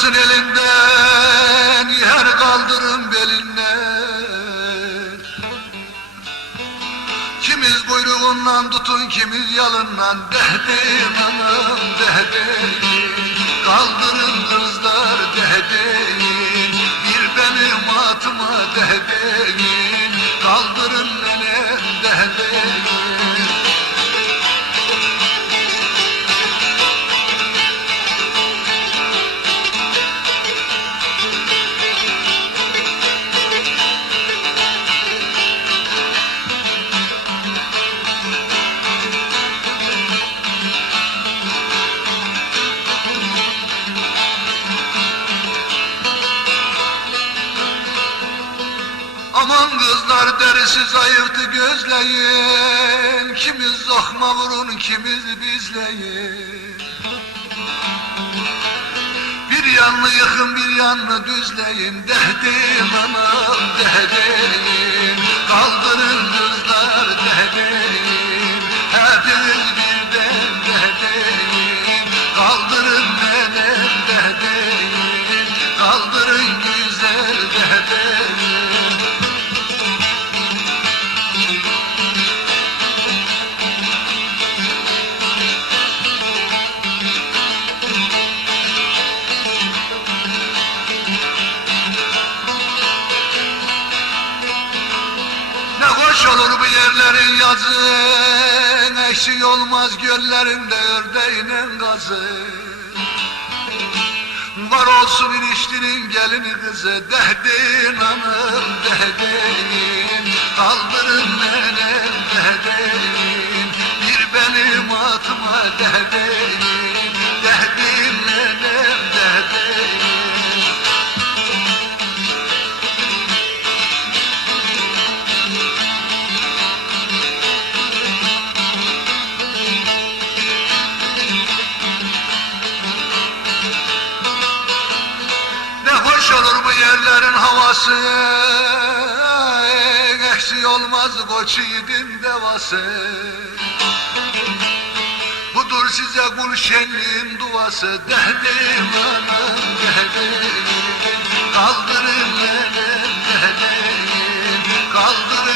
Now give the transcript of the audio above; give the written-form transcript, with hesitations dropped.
Bıraksın elinden, yer kaldırın belinden. Kimiz kuyruğundan tutun, kimiz yalından. Dehdeyin anam, dehdeyin. Kaldırın kızlar, dehdeyin. Bir benim atıma dehdeyin. Kaldırın nenem, dehdeyin. Aman kızlar derisi zayıftı gözleyin. Kimiz zahma vurun, kimiz bizleyin. Bir yanını yıkın, bir yanını düzleyin. Dehdeyin anam, dehdeyin. Kaldırın kızlar, dehdeyin. Hepiniz birden dehdeyin. Kaldırın nenem, dehdeyin. Kaldırın güzel, dehdeyin. Ne hoş olur bu yerlerin yazın, eşi olmaz göllerinde ördeğinin gazı. Var olsun ilişkinin gelini kızı, dehdeyin anam, dehdeyin. Kaldırın nenem, dehdeyin. Bir benim atıma dehdeyin. Dehdeyin nenem, dehdeyin. Hoş olur bu yerlerin havası, eksi olmaz koç yiğidin devası. Budur size Gülşenliğin duası, dehdeyin anam, dehdeyin. Kaldırın nenem, dehdeyin. Kaldırın